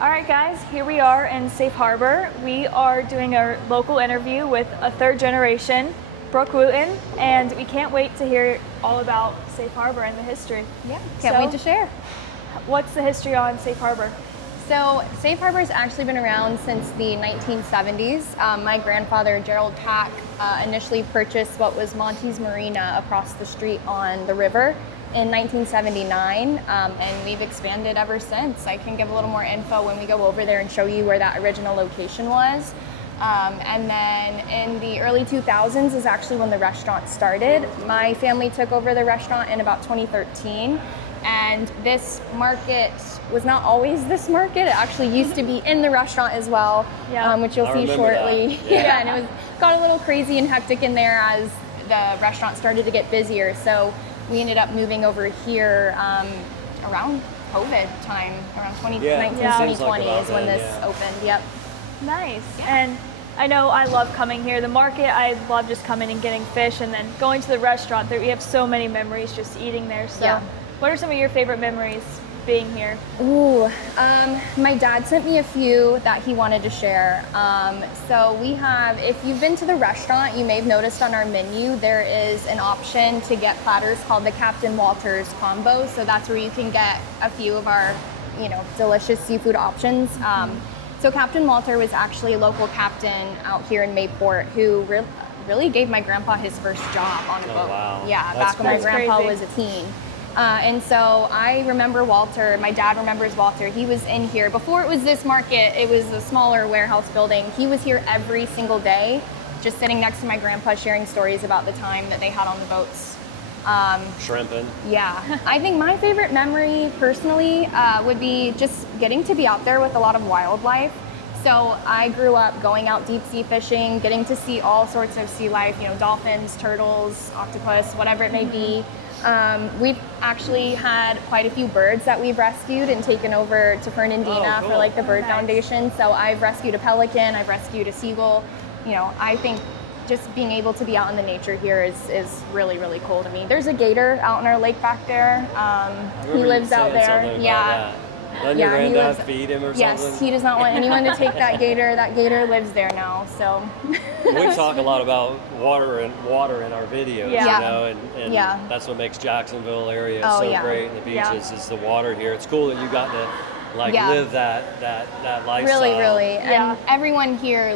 All right, guys, here we are in Safe Harbor. We are doing a local interview with a third generation, Brooke Wooten, and we can't wait to hear all about Safe Harbor and the history. Yeah, can't wait to share. What's the history on Safe Harbor? So Safe Harbor's actually been around since the 1970s. My grandfather, Gerald Pack, initially purchased what was Monty's Marina across the street on the river in 1979, and we've expanded ever since. I can give a little more info when we go over there and show you where that original location was. And then in the early 2000s is actually when the restaurant started. My family took over the restaurant in about 2013. And this market was not always this market. It actually used to be in the restaurant as well, which you'll see shortly. Yeah, and it got a little crazy and hectic in there as the restaurant started to get busier. So we ended up moving over here around COVID time, around 2020 is when this opened. Yep. Nice. Yeah. And I know I love coming here. The market, I love just coming and getting fish, and then going to the restaurant. We have so many memories just eating there. So what are some of your favorite memories being here? Ooh, my dad sent me a few that he wanted to share. So we have, if you've been to the restaurant, you may have noticed on our menu, there is an option to get platters called the Captain Walter's combo. So that's where you can get a few of our, delicious seafood options. So Captain Walter was actually a local captain out here in Mayport who really gave my grandpa his first job on a boat. Wow. Yeah, back when my grandpa was a teen. And so I remember Walter, my dad remembers Walter. He was in here, before it was this market, it was a smaller warehouse building. He was here every single day, just sitting next to my grandpa sharing stories about the time that they had on the boats. Shrimping. Yeah. I think my favorite memory personally would be just getting to be out there with a lot of wildlife. So I grew up going out deep sea fishing, getting to see all sorts of sea life, dolphins, turtles, octopus, whatever it may be. We've actually had quite a few birds that we've rescued and taken over to Fernandina for the Bird Foundation. So I've rescued a pelican, I've rescued a seagull. I think just being able to be out in the nature here is really, really cool to me. There's a gator out in our lake back there. He lives out there. Yeah. Doesn't your granddad feed him or something? Yes, he does not want anyone to take that gator. That gator lives there now, so. We talk a lot about water in our videos, and that's what makes Jacksonville area so great. And the beaches is the water here. It's cool that you got to live that lifestyle. Really. And everyone here,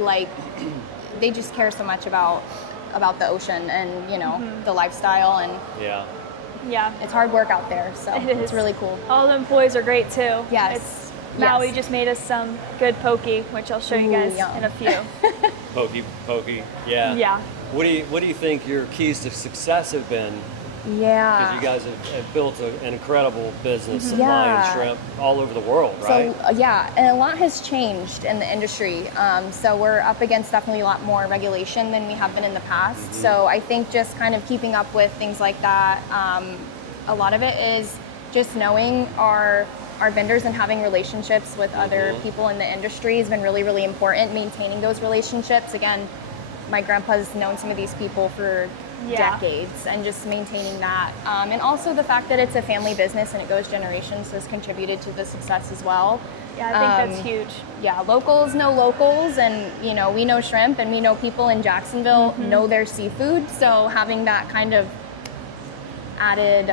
they just care so much about the ocean and the lifestyle, and it's hard work out there, so it's really cool. All the employees are great too. Yes. Maui just made us some good poke, which I'll show you guys in a few. Pokey, yeah. What do you think your keys to success have been? Yeah. Because you guys have built an incredible business supplying shrimp all over the world, right? So, and a lot has changed in the industry. So we're up against definitely a lot more regulation than we have been in the past. So I think just kind of keeping up with things like that, a lot of it is just knowing our vendors and having relationships with other people in the industry has been really, really important. Maintaining those relationships. Again, my grandpa's known some of these people for decades, and just maintaining that. And also the fact that it's a family business and it goes generations has contributed to the success as well. Yeah, I think that's huge. Yeah, locals know locals, and we know shrimp, and we know people in Jacksonville know their seafood. So having that kind of added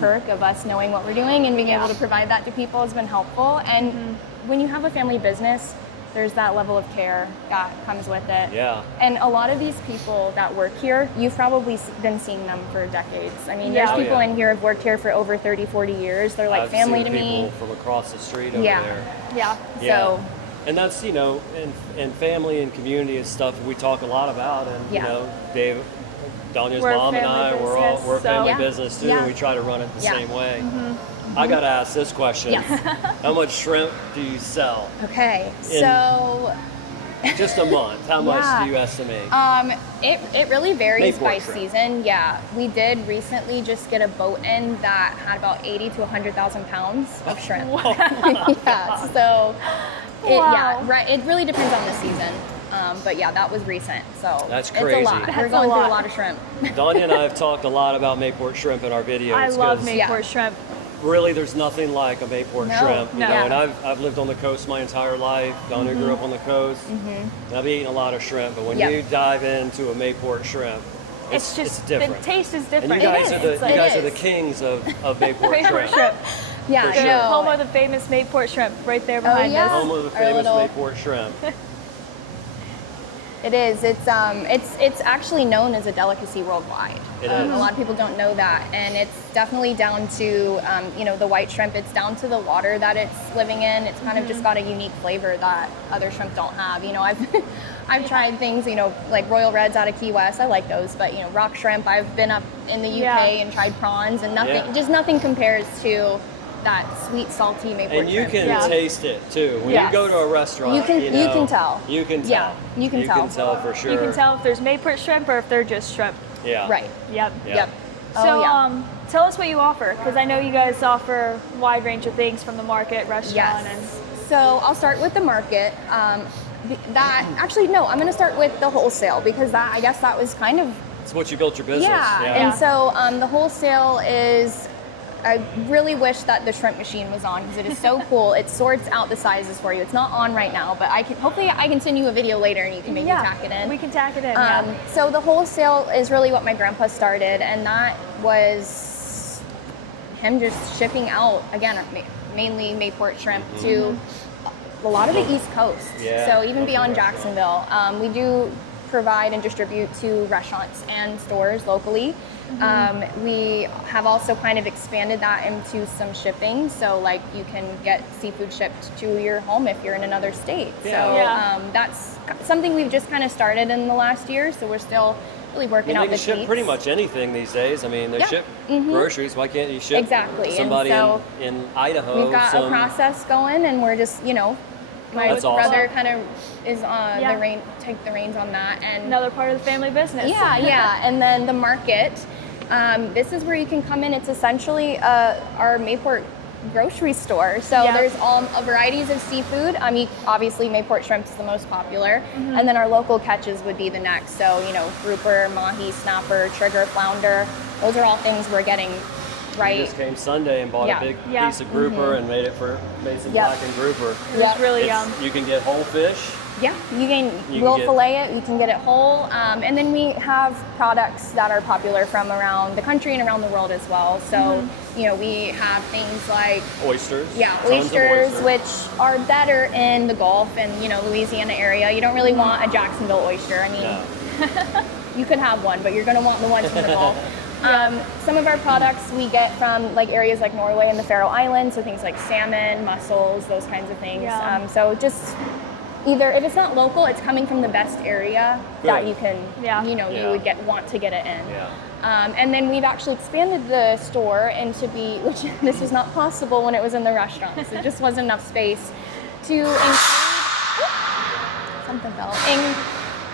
perk of us knowing what we're doing and being able to provide that to people has been helpful. And when you have a family business, there's that level of care that comes with it. Yeah. And a lot of these people that work here, you've probably been seeing them for decades. I mean, there's people in here who've worked here for over 30, 40 years. They're like family to me. I've seen people from across the street over there. Yeah. So. And that's, in family and community and stuff we talk a lot about. And, Dave, Donya's mom and I, we're a family business too. And we try to run it the same way. I got to ask this question. How much shrimp do you sell? Okay, so just a month. How much do you estimate? It really varies by shrimp. season. Yeah, we did recently just get a boat in that had about 80 to 100,000 pounds of shrimp. So it really depends on the season. But that was recent. So that's crazy. It's a lot. We're going through a lot of shrimp. Donya and I have talked a lot about Mayport shrimp in our videos. I love Mayport shrimp. really, there's nothing like a Mayport shrimp, you know. No. And I've lived on the coast my entire life. Donya grew up on the coast. And I've eaten a lot of shrimp, but when you dive into a Mayport shrimp, it's different. The taste is different. And you guys are the kings of Mayport shrimp. Yeah, For sure. no. Home of the famous Mayport shrimp right there behind us. Home of the famous Mayport shrimp. It is. It's actually known as a delicacy worldwide. It is. A lot of people don't know that, and it's definitely down to the white shrimp. It's down to the water that it's living in. It's kind of just got a unique flavor that other shrimp don't have. You know, I've tried things, like Royal Reds out of Key West. I like those, but rock shrimp. I've been up in the UK and tried prawns, and nothing compares to that sweet, salty Mayport shrimp. And you can taste it too. When you go to a restaurant, you can tell. You can tell. Yeah, you can tell. You can tell for sure. You can tell if there's Mayport shrimp or if they're just shrimp. Yeah. Right. Yep. So, tell us what you offer, because I know you guys offer a wide range of things from the market, restaurant, So I'll start with the market. I'm going to start with the wholesale, because I guess that was kind of... It's what you built your business. And so the wholesale is... I really wish that the shrimp machine was on, because it is so cool. It sorts out the sizes for you. It's not on right now, but hopefully I can send you a video later and you can maybe tack it in. We can tack it in, So the wholesale is really what my grandpa started, and that was him just shipping out, again, mainly Mayport shrimp to a lot of the East Coast. So even beyond Jacksonville. We do provide and distribute to restaurants and stores locally. We have also kind of expanded that into some shipping, so like you can get seafood shipped to your home if you're in another state. So that's something we've just kind of started in the last year, so we're still really working out the kinks. They can ship pretty much anything these days. I mean, they ship groceries. Why can't you ship somebody in Idaho? We've got a process going, and we're just, my brother kind of is take the reins on that, and another part of the family business. And then the market. This is where you can come in. It's essentially our Mayport grocery store. So there's all varieties of seafood. Obviously Mayport shrimp is the most popular, and then our local catches would be the next. So grouper, mahi, snapper, trigger, flounder. Those are all things we're getting right. We just came Sunday and bought a big piece of grouper and made some blackened grouper. It's really yum. You can get whole fish. Yeah, we'll fillet it, you can get it whole. And then we have products that are popular from around the country and around the world as well. So, we have things like oysters. Yeah, oysters, which are better in the Gulf and, Louisiana area. You don't really want a Jacksonville oyster. You could have one, but you're going to want the ones from the Gulf. Some of our products we get from areas like Norway and the Faroe Islands, so things like salmon, mussels, those kinds of things. So just either, if it's not local, it's coming from the best area that you can, you would want to get it in. And then we've actually expanded the store into which this was not possible when it was in the restaurants. There just wasn't enough space to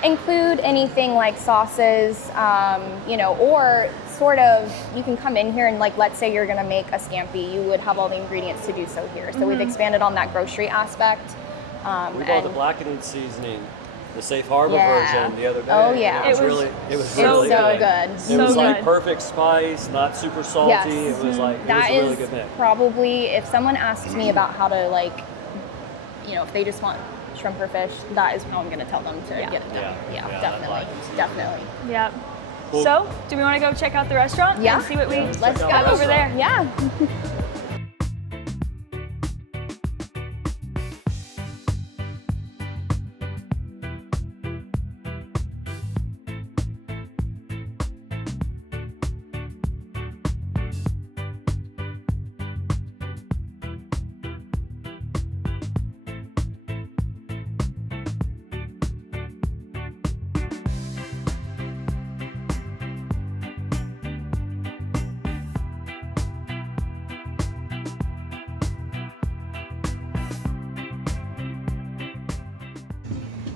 include anything like sauces, or sort of, you can come in here and let's say you're gonna make a scampi, you would have all the ingredients to do so here. So we've expanded on that grocery aspect. We bought the blackened seasoning, the Safe Harbor version the other day. Oh yeah, it was really good. It was perfect spice, not super salty. It was it was a really good mix. Probably, if someone asks me about how to if they just want shrimp or fish, that is how I'm going to tell them to get it done. Definitely. Yeah. Cool. So, do we want to go check out the restaurant? Yeah. And see what we Let's go have over there? Yeah.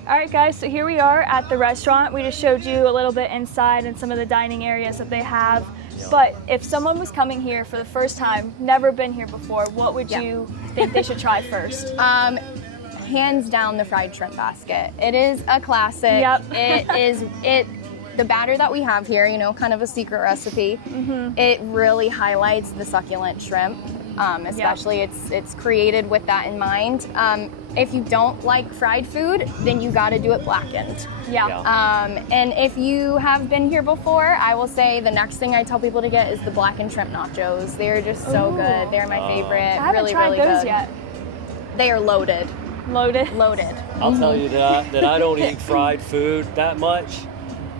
All right, guys, so here we are at the restaurant. We just showed you a little bit inside and some of the dining areas that they have. But if someone was coming here for the first time, never been here before, what would you think they should try first? Hands down, the fried shrimp basket. It is a classic. The batter that we have here, kind of a secret recipe, it really highlights the succulent shrimp. especially it's created with that in mind. If you don't like fried food, then you got to do it blackened. And if you have been here before, I will say the next thing I tell people to get is the blackened shrimp nachos. They're just so good. They're my favorite. I haven't tried those yet. They are loaded. Loaded? Loaded. I'll tell you that I don't eat fried food that much,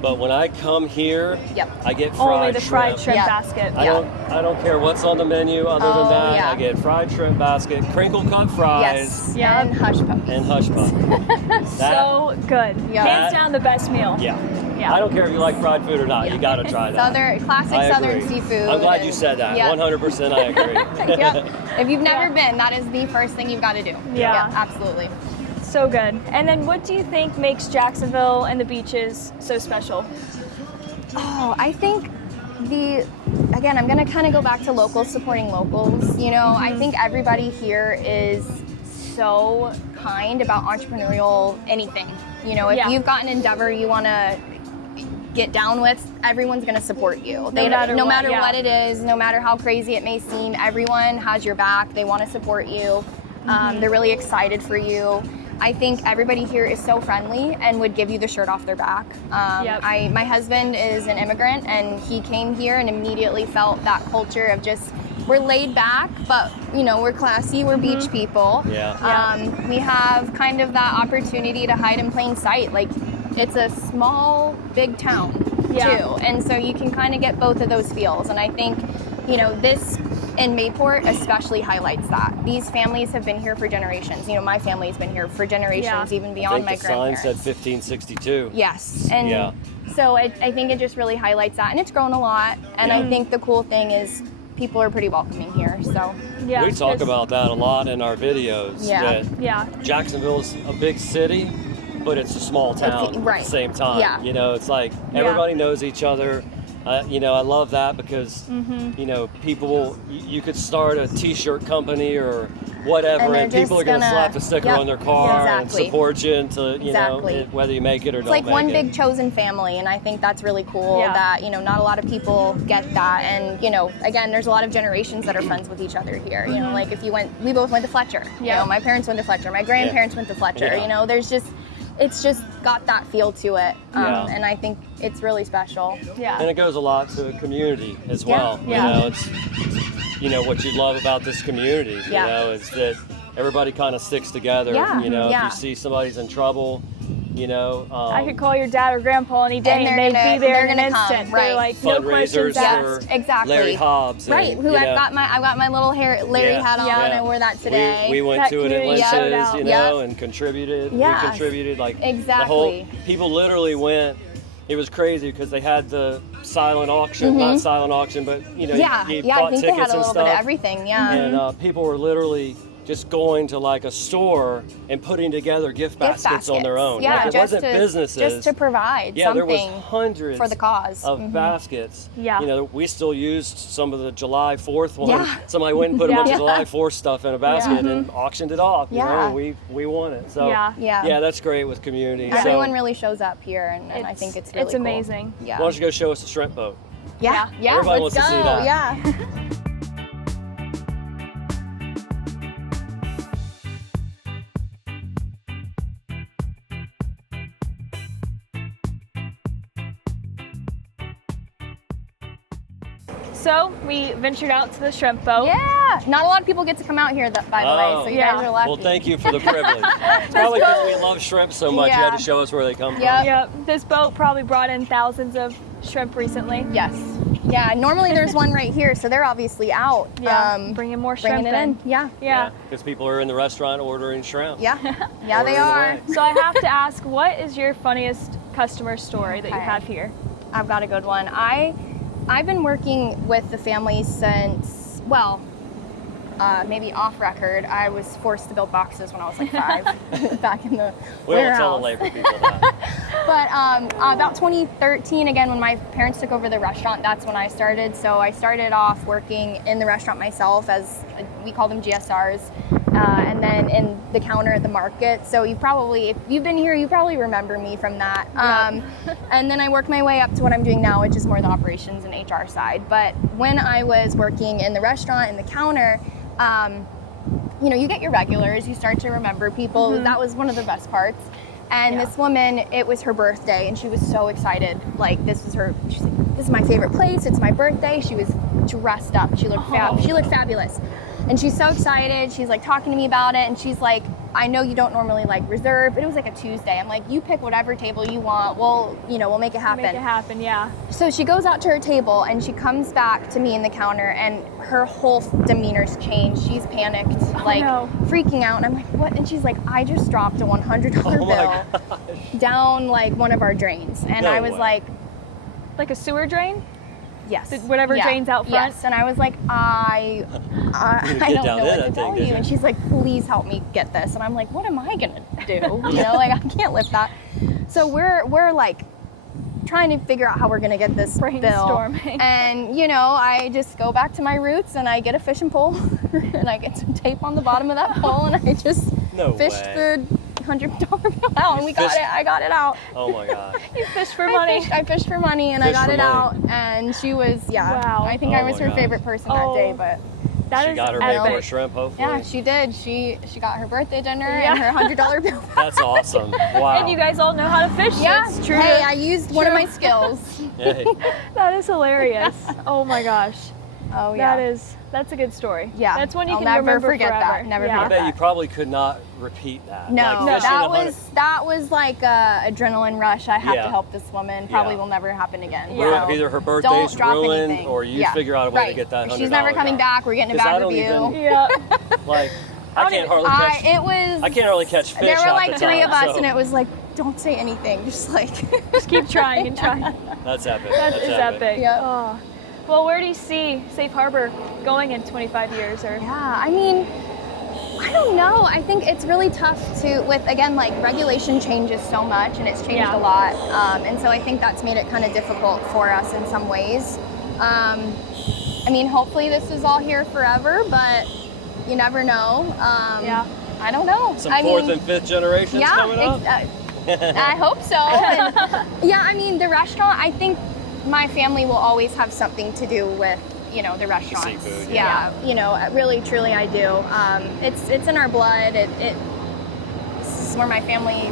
but when I come here, I get fried Only the fried shrimp basket. I don't care what's on the menu other than that. I get fried shrimp basket, crinkle cut fries, and hush puppies. And hush puppies. So good. Hands down the best meal. I don't care if you like fried food or not. You got to try that. Classic Southern seafood. I'm glad you said that. 100% I agree. If you've never been, that is the first thing you've got to do. Absolutely. So good. And then what do you think makes Jacksonville and the beaches so special? Oh, I think again, I'm going to kind of go back to locals supporting locals. You know, I think everybody here is so kind about entrepreneurial anything. You know, if you've got an endeavor you want to get down with, everyone's going to support you. No matter what it is, no matter how crazy it may seem, everyone has your back. They want to support you. They're really excited for you. I think everybody here is so friendly and would give you the shirt off their back. My husband is an immigrant, and he came here and immediately felt that culture of just, we're laid back, but you know, we're classy, we're beach people. We have kind of that opportunity to hide in plain sight. Like, it's a small, big town too. And so you can kind of get both of those feels. And I think, you know, this in Mayport especially highlights that. These families have been here for generations. You know, my family's been here for generations, even beyond my grandparents. The sign said 1562. Yes. And so I think it just really highlights that. And it's grown a lot. And I think the cool thing is people are pretty welcoming here. So we talk about that a lot in our videos. That Jacksonville's a big city, but it's a small town at the same time. You know, it's like everybody knows each other. You know, I love that because, you know, people, you could start a t-shirt company or whatever, and people are going to slap a sticker on their car and support you into, you know, whether you make it or don't make it. It's like one big chosen family, and I think that's really cool that, you know, not a lot of people get that. And, you know, again, there's a lot of generations that are friends with each other here. You know, like if we both went to Fletcher. You know, my parents went to Fletcher, my grandparents went to Fletcher. You know, it's just got that feel to it, and I think it's really special. And it goes a lot to the community as well. You know, it's you know what you love about this community. You know, is that everybody kind of sticks together. You know, if you see somebody's in trouble, you know, I could call your dad or grandpa any day, and they'd be there in an instant. They're like, no questions asked. Larry Hobbs. I've got my little Larry hat on. I wore that today. We went to it at Lynch's, you know, and contributed. We contributed the whole. People literally went. It was crazy because they had the silent auction, not silent auction, but you know, you bought I think tickets they had a and little stuff. Bit of everything. And people were literally just going to like a store and putting together gift baskets on their own. Like it wasn't businesses. Just to provide something there was hundreds for the cause of baskets. You know, we still used some of the July 4th one. Somebody went and put a bunch of July 4th stuff in a basket and auctioned it off. You know, we won it. So that's great with community. Everyone really shows up here, and I think it's really cool. Amazing. Why don't you go show us the shrimp boat? Let's Everybody wants to see that. So we ventured out to the shrimp boat. Not a lot of people get to come out here, by the way, so you guys are lucky. Well, thank you for the privilege. It's probably because we love shrimp so much, you had to show us where they come from. This boat probably brought in thousands of shrimp recently. Normally there's one right here, so they're obviously out. Bringing more shrimp in. Because people are in the restaurant ordering shrimp. They are. So I have to ask, what is your funniest customer story that you have here? I've got a good one. I've been working with the family since, maybe off record. I was forced to build boxes when I was like 5, back in the warehouse. We won't tell the labor people that. But about 2013, again, when my parents took over the restaurant, that's when I started. So I started off working in the restaurant myself as, we call them GSRs, and then in the counter at the market. So if you've been here, you probably remember me from that. And then I worked my way up to what I'm doing now, which is more the operations and HR side. But when I was working in the restaurant, in the counter, you know, you get your regulars, you start to remember people. That was one of the best parts. And this woman, it was her birthday, and she was so excited. Like, she's like, this is my favorite place. It's my birthday. She was dressed up. She looked she looked fabulous. And she's so excited. She's like talking to me about it, and she's like, I know you don't normally like reserve, but it was like a Tuesday. I'm like, you pick whatever table you want. We'll make it happen. Make it happen, yeah. So she goes out to her table, and she comes back to me in the counter, and her whole demeanor's changed. She's panicked, freaking out. And I'm like, what? And she's like, I just dropped a $100 bill down like one of our drains. And I was like a sewer drain? Yes. Whatever drains out front? Yes. And I was like, I don't know what to tell you. And she's like, please help me get this. And I'm like, what am I gonna do? You know, like, I can't lift that. So we're like trying to figure out how we're gonna get this bill. And you know, I just go back to my roots, and I get a fishing pole and I get some tape on the bottom of that pole, and I just fished the $100 bill out, and I got it out. Oh my God. You fished for money. I fished for money, and I got it out, and she was, wow. I think I was her favorite person that day, but she got her Mayport shrimp, hopefully. Yeah, she did. She got her birthday dinner and her $100 bill. That's awesome. Wow. And you guys all know how to fish. Yeah. It's true. Hey, I used one of my skills. Hey. That is hilarious. Oh my gosh. Oh yeah. That's a good story. Yeah. That's one you can never remember forget forever. that. Never forget that. I bet you probably could not repeat that. No, that was like a adrenaline rush. I have to help this woman. Probably will never happen again. So either her birthday's ruined, or you figure out a way to get that $100. She's never coming back. We're getting a bad review. Like, I can't hardly catch fish. There were like three of us, and it was like, don't say anything. Just keep trying and trying. That's epic. That is epic. Yeah. Oh. Well, where do you see Safe Harbor going in 25 years? Or I mean, I don't know. I think it's really tough with again, like, regulation changes so much, and it's changed a lot. And so I think that's made it kind of difficult for us in some ways. I mean, hopefully this is all here forever, but you never know. I don't know. Some fourth and fifth generations coming up? I hope so. And, I mean, the restaurant, I think my family will always have something to do with, the restaurants. Seafood, really, truly I do. It's in our blood. This is where my family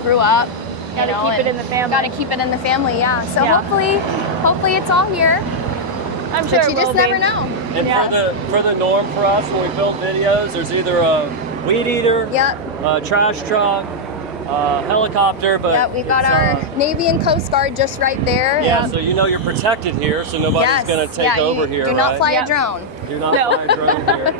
grew up. Gotta keep it in the family. Gotta keep it in the family, So hopefully it's all here. I'm sure but you just never know. And for the norm for us, when we film videos, there's either a weed eater, a trash truck, helicopter, but we've got our Navy and Coast Guard just right there. So you're protected here, so nobody's going to take over here. Do not fly a drone. Do not fly a drone here.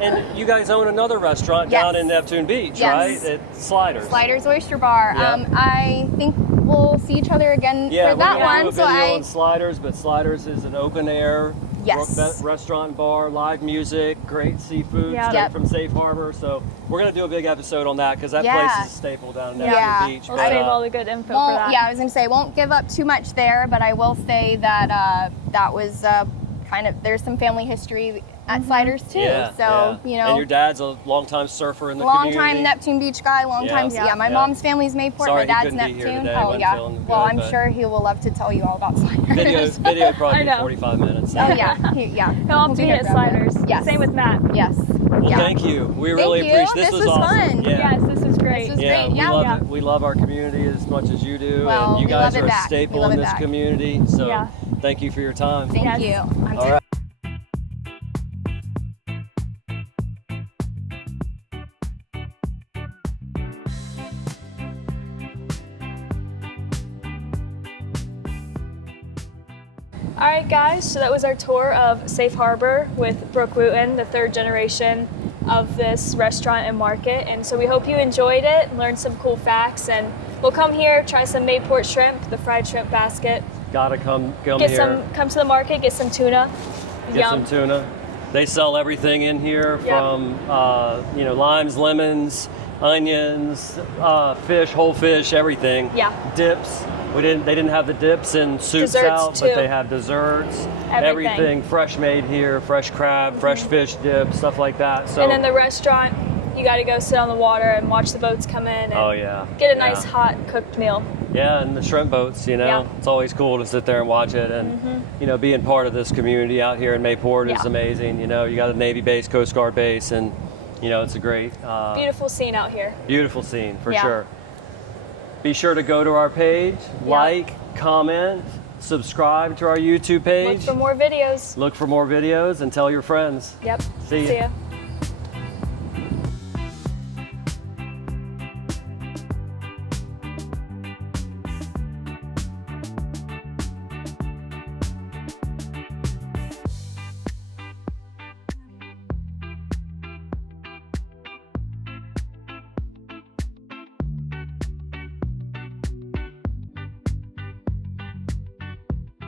And you guys own another restaurant down in Neptune Beach, right? At Sliders. Sliders Oyster Bar. I think we'll see each other again for that one. Do a video on Sliders, but Sliders is an open air Yes. Restaurant, bar, live music, great seafood straight from Safe Harbor. So we're going to do a big episode on that because that place is a staple down there at the beach. We'll save all the good info for that. Yeah, I was going to say, won't give up too much there, but I will say that that was kind of, there's some family history at Sliders too. So, you know. And your dad's a longtime surfer in the community. Longtime Neptune Beach guy, my mom's family's Mayport, Sorry, my dad's he couldn't be here Neptune. Today. Oh yeah. Well, I'm sure he will love to tell you all about Sliders. Video probably 45 minutes. Oh yeah. He'll all be at Sliders. Yes. Same with Matt. Yes. Well, thank you. We really appreciate this. This was awesome. Fun. Yes, this was great. This was great. Yeah. We love our community as much as you do, well, and you guys are a staple in this community. So thank you for your time. Thank you. All right. All right, guys, so that was our tour of Safe Harbor with Brooke Wooten, the third generation of this restaurant and market. And so we hope you enjoyed it, learned some cool facts, and we'll come here, try some Mayport shrimp, the fried shrimp basket. Gotta come here. Come to the market, get some tuna. Get some tuna. They sell everything in here from limes, lemons, onions, fish, whole fish, everything. Yeah. Dips. They didn't have the dips and soups Desserts, but they have desserts. Everything fresh made here, fresh crab, fresh fish dip, stuff like that. So. And then the restaurant, you got to go sit on the water and watch the boats come in and get a nice hot cooked meal. Yeah, and the shrimp boats, you know, Yeah. it's always cool to sit there and watch it. And, you know, being part of this community out here in Mayport is amazing. You know, you got a Navy base, Coast Guard base, and, you know, it's a great... beautiful scene out here. Beautiful scene, for sure. Be sure to go to our page, like, comment, subscribe to our YouTube page. Look for more videos. Look for more videos and tell your friends. Yep. See ya.